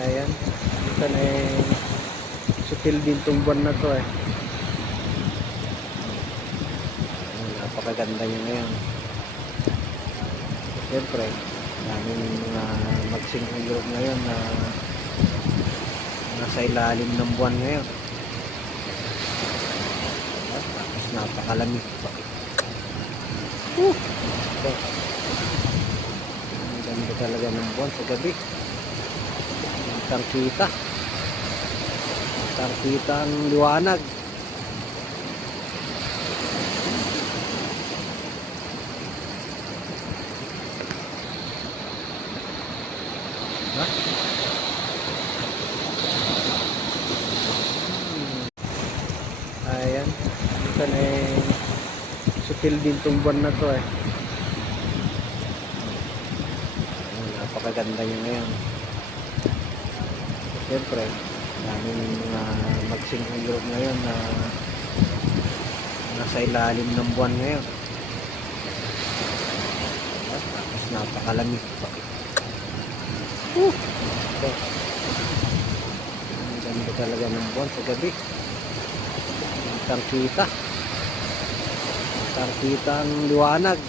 Ayan. Ito na sutil din tong buwan na to eh. Napakaganda niya ngayon. Siyempre, daming mga magsing Europe ngayon na nasa ilalim ng buwan ngayon. Tapos napakalamig pa. Ito. Ang ganda talaga ng buwan sa gabi. Kitang-kita. Kitang-kita ang liwanag. Ha? Ayan. Ito na sutil din tong buwan na to eh. Napakaganda niya ngayon. Siyempre, daming mga magsing Europe ngayon na nasa ilalim ng buwan ngayon. Tapos napakalamig pa. Ito. Ang ganda talaga ng buwan sa gabi. Kitang-kita. Kitang-kita ang liwanag.